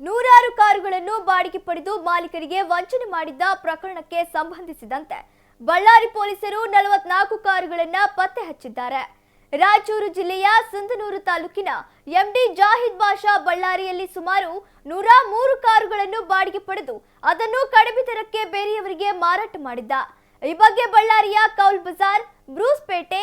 ನೂರಾರು ಕಾರುಗಳನ್ನು ಬಾಡಿಗೆ ಪಡೆದು ಮಾಲೀಕರಿಗೆ ವಂಚನೆ ಮಾಡಿದ್ದ ಪ್ರಕರಣಕ್ಕೆ ಸಂಬಂಧಿಸಿದಂತೆ ಬಳ್ಳಾರಿ ಪೊಲೀಸರು ನಲವತ್ನಾಲ್ಕು ಕಾರುಗಳನ್ನು ಪತ್ತೆ ಹಚ್ಚಿದ್ದಾರೆ. ರಾಯಚೂರು ಜಿಲ್ಲೆಯ ಸಿಂಧನೂರು ತಾಲೂಕಿನ ಎಂಡಿ ಜಾಹಿದ್ ಬಾಷಾ ಬಳ್ಳಾರಿಯಲ್ಲಿ ಸುಮಾರು ನೂರ ಮೂರು ಕಾರುಗಳನ್ನು ಬಾಡಿಗೆ ಪಡೆದು ಅದನ್ನು ಕಡಿಮೆ ದರಕ್ಕೆ ಬೇರೆಯವರಿಗೆ ಮಾರಾಟ ಮಾಡಿದ್ದ. ಈ ಬಗ್ಗೆ ಬಳ್ಳಾರಿಯ ಕೌಲ್ ಬಜಾರ್, ಬ್ರೂಸ್ಪೇಟೆ,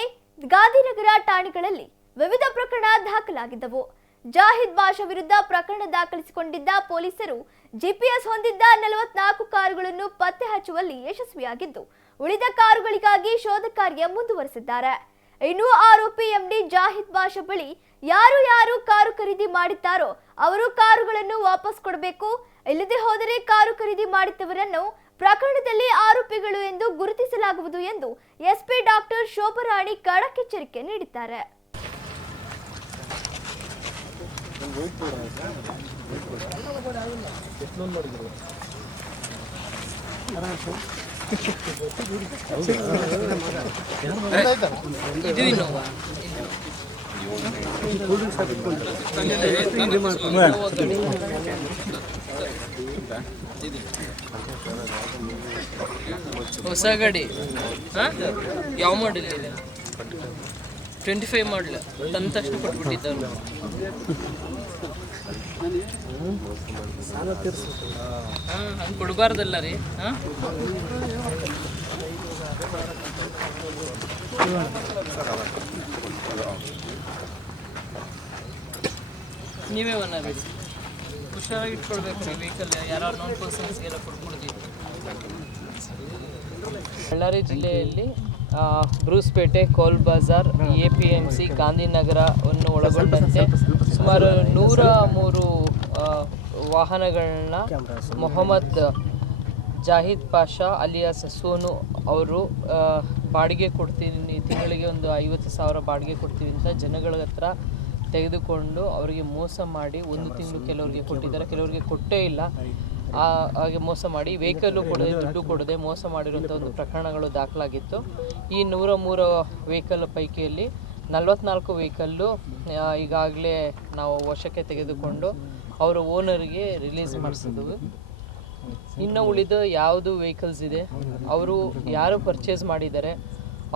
ಗಾಂಧಿನಗರ ಠಾಣೆಗಳಲ್ಲಿ ವಿವಿಧ ಪ್ರಕರಣ ದಾಖಲಾಗಿದ್ದವು. ಜಾಹಿದ್ ಬಾಷಾ ವಿರುದ್ಧ ಪ್ರಕರಣ ದಾಖಲಿಸಿಕೊಂಡಿದ್ದ ಪೊಲೀಸರು ಜಿಪಿಎಸ್ ಹೊಂದಿದ್ದ ನಲವತ್ನಾಲ್ಕು ಕಾರುಗಳನ್ನು ಪತ್ತೆ ಹಚ್ಚುವಲ್ಲಿ ಯಶಸ್ವಿಯಾಗಿದ್ದು, ಉಳಿದ ಕಾರುಗಳಿಗಾಗಿ ಶೋಧ ಕಾರ್ಯ ಮುಂದುವರೆಸಿದ್ದಾರೆ. ಇನ್ನು ಆರೋಪಿ ಎಂಡಿ ಜಾಹಿದ್ ಬಾಷಾ ಬಳಿ ಯಾರು ಯಾರು ಕಾರು ಖರೀದಿ ಮಾಡಿದ್ದಾರೋ ಅವರು ಕಾರುಗಳನ್ನು ವಾಪಸ್ ಕೊಡಬೇಕು, ಇಲ್ಲದೆ ಹೋದರೆ ಕಾರು ಖರೀದಿ ಮಾಡಿದ್ದವರನ್ನು ಪ್ರಕರಣದಲ್ಲಿ ಆರೋಪಿಗಳು ಎಂದು ಗುರುತಿಸಲಾಗುವುದು ಎಂದು ಎಸ್ಪಿ ಡಾಕ್ಟರ್ ಶೋಭರಾಣಿ ಖಡಕ್ ಎಚ್ಚರಿಕೆ ನೀಡಿದ್ದಾರೆ. ಹೊಸ ಗಾಡಿ. ಯಾವ ಮಾಡಲ್ ಇದೆ? ಟ್ವೆಂಟಿ ಫೈವ್ ಮಾಡಲ್ ತಂದ ತಕ್ಷಣ ಕೊಟ್ಬಿಟ್ಟಿದ್ದವ್ರು ಹಾಂ ಹಂಗೆ ಕೊಡಬಾರ್ದಲ್ಲ ರೀ, ಹಾಂ? ನೀವೇ ರೀ ಹುಷಾರಾಗಿ ಇಟ್ಕೊಳ್ಬೇಕು ರೀ ವೆಹಿಕಲ್ ಯಾರು ನಾನ್ ಪರ್ಸನ್ಸ್ಗೆಲ್ಲ ಕೊಟ್ಬಿಡ್ತೀವಿ ಬಳ್ಳಾರಿ ಜಿಲ್ಲೆಯಲ್ಲಿ Brucepet Cowl Bazaar A P M C ಗಾಂಧಿನಗರವನ್ನು ಒಳಗೊಂಡಂತೆ ಸುಮಾರು ನೂರ ಮೂರು ವಾಹನಗಳನ್ನ ಮೊಹಮ್ಮದ್ ಜಾಹಿದ್ ಪಾಷಾ ಅಲಿಯಾಸ್ ಸೋನು ಅವರು ಬಾಡಿಗೆ ಕೊಡ್ತೀನಿ ತಿಂಗಳಿಗೆ ಒಂದು ಐವತ್ತು ಸಾವಿರ ಬಾಡಿಗೆ ಕೊಡ್ತೀವಿ ಅಂತ ಜನಗಳ ಹತ್ರ ತೆಗೆದುಕೊಂಡು ಅವರಿಗೆ ಮೋಸ ಮಾಡಿ ಒಂದು ತಿಂಗಳು ಕೆಲವರಿಗೆ ಕೊಟ್ಟಿದ್ದಾರೆ. ಕೆಲವರಿಗೆ ಕೊಟ್ಟೇ ಇಲ್ಲ. ಹಾಗೆ ಮೋಸ ಮಾಡಿ ವೆಹಿಕಲ್ಲು ಕೊಡದೆ ದುಡ್ಡು ಕೊಡದೆ ಮೋಸ ಮಾಡಿರುವಂಥ ಒಂದು ಪ್ರಕರಣಗಳು ದಾಖಲಾಗಿತ್ತು. ಈ ನೂರ ಮೂರು ವೆಹಿಕಲ್ ಪೈಕಿಯಲ್ಲಿ ನಲವತ್ನಾಲ್ಕು ವೆಹಿಕಲ್ಲು ಈಗಾಗಲೇ ನಾವು ವಶಕ್ಕೆ ತೆಗೆದುಕೊಂಡು ಅವರ ಓನರ್ಗೆ ರಿಲೀಸ್ ಮಾಡಿಸಿದ್ವು. ಇನ್ನು ಉಳಿದ ಯಾವುದು ವೆಹಿಕಲ್ಸ್ ಇದೆ? ಅವರು ಯಾರು ಪರ್ಚೇಸ್ ಮಾಡಿದ್ದಾರೆ?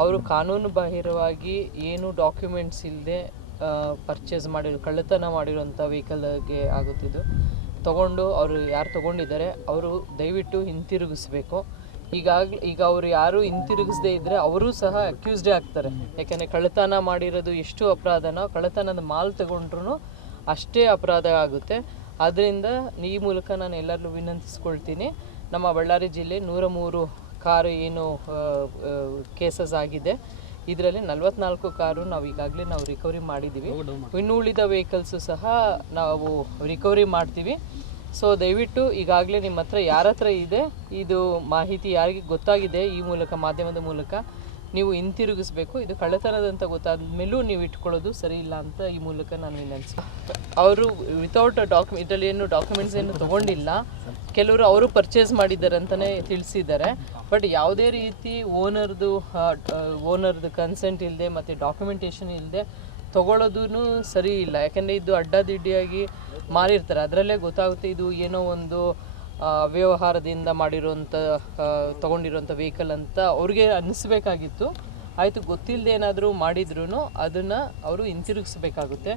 ಅವರು ಕಾನೂನು ಬಾಹಿರವಾಗಿ ಏನು ಡಾಕ್ಯುಮೆಂಟ್ಸ್ ಇಲ್ಲದೆ ಪರ್ಚೇಸ್ ಮಾಡಿರೋ, ಕಳ್ಳತನ ಮಾಡಿರುವಂಥ ವೆಹಿಕಲ್ಗೆ ಆಗುತ್ತಿದ್ದು ತಗೊಂಡು ಅವರು ಯಾರು ತಗೊಂಡಿದ್ದಾರೆ, ಅವರು ದಯವಿಟ್ಟು ಹಿಂತಿರುಗಿಸ್ಬೇಕು. ಈಗಾಗಲೇ, ಈಗ ಅವರು ಯಾರು ಹಿಂತಿರುಗಿಸದೆ ಇದ್ದರೆ ಅವರೂ ಸಹ ಅಕ್ಯೂಸ್ಡೇ ಆಗ್ತಾರೆ. ಯಾಕೆಂದರೆ ಕಳ್ಳತನ ಮಾಡಿರೋದು ಎಷ್ಟು ಅಪರಾಧನೋ, ಕಳ್ಳತನದ ಮಾಲ್ ತಗೊಂಡ್ರು ಅಷ್ಟೇ ಅಪರಾಧ ಆಗುತ್ತೆ. ಆದ್ದರಿಂದ ಈ ಮೂಲಕ ನಾನು ಎಲ್ಲರಲ್ಲೂ ವಿನಂತಿಸ್ಕೊಳ್ತೀನಿ. ನಮ್ಮ ಬಳ್ಳಾರಿ ಜಿಲ್ಲೆ ನೂರ ಮೂರು ಕಾರು ಏನು ಕೇಸಸ್ ಆಗಿದೆ. ಇದರಲ್ಲಿ ನಲವತ್ನಾಲ್ಕು ಕಾರು ನಾವು ಈಗಾಗಲೇ ನಾವು ರಿಕವರಿ ಮಾಡಿದ್ದೀವಿ. ಇನ್ನು ಉಳಿದ ವೆಹಿಕಲ್ಸು ಸಹ ನಾವು ರಿಕವರಿ ಮಾಡ್ತೀವಿ. ಸೊ ದಯವಿಟ್ಟು ಈಗಾಗಲೇ ನಿಮ್ಮ ಹತ್ರ ಯಾರ ಹತ್ರ ಇದೆ ಇದು ಮಾಹಿತಿ ಯಾರಿಗೆ ಗೊತ್ತಾಗಿದೆ ಈ ಮೂಲಕ ಮಾಧ್ಯಮದ ಮೂಲಕ ನೀವು ಹಿಂತಿರುಗಿಸ್ಬೇಕು. ಇದು ಕಳ್ಳತನದಂತ ಗೊತ್ತಾದ ಮೇಲೂ ನೀವು ಇಟ್ಕೊಳ್ಳೋದು ಸರಿ ಇಲ್ಲ ಅಂತ ಈ ಮೂಲಕ ನಾನು ವಿನಂತಿಸಿ ಅವರು ವಿತೌಟ್ ಡಾಕ್ಯು ಇದರಲ್ಲಿ ಏನು ಡಾಕ್ಯುಮೆಂಟ್ಸ್ ಏನು ತೊಗೊಂಡಿಲ್ಲ. ಕೆಲವರು ಅವರು ಪರ್ಚೇಸ್ ಮಾಡಿದ್ದಾರೆ ಅಂತಲೇ ತಿಳಿಸಿದ್ದಾರೆ. ಬಟ್ ಯಾವುದೇ ರೀತಿ ಓನರ್ದು ಓನರ್ದು ಕನ್ಸೆಂಟ್ ಇಲ್ಲದೆ ಮತ್ತು ಡಾಕ್ಯುಮೆಂಟೇಷನ್ ಇಲ್ಲದೆ ತಗೊಳ್ಳೋದೂ ಸರಿ ಇಲ್ಲ. ಯಾಕೆಂದರೆ ಇದು ಅಡ್ಡಾದಿಡ್ಡಿಯಾಗಿ ಮಾರಿರ್ತಾರೆ. ಅದರಲ್ಲೇ ಗೊತ್ತಾಗುತ್ತೆ ಇದು ಏನೋ ಒಂದು ಆ, ಅವ್ಯವಹಾರದಿಂದ ತೊಗೊಂಡಿರುವಂಥ ವೆಹಿಕಲ್ ಅಂತ ಅವ್ರಿಗೆ ಅನ್ನಿಸ್ಬೇಕಾಗಿತ್ತು. ಆಯಿತು ಗೊತ್ತಿಲ್ಲದೆ ಏನಾದರೂ ಮಾಡಿದ್ರೂ ಅದನ್ನು ಅವರು ಹಿಂತಿರುಗಿಸ್ಬೇಕಾಗುತ್ತೆ.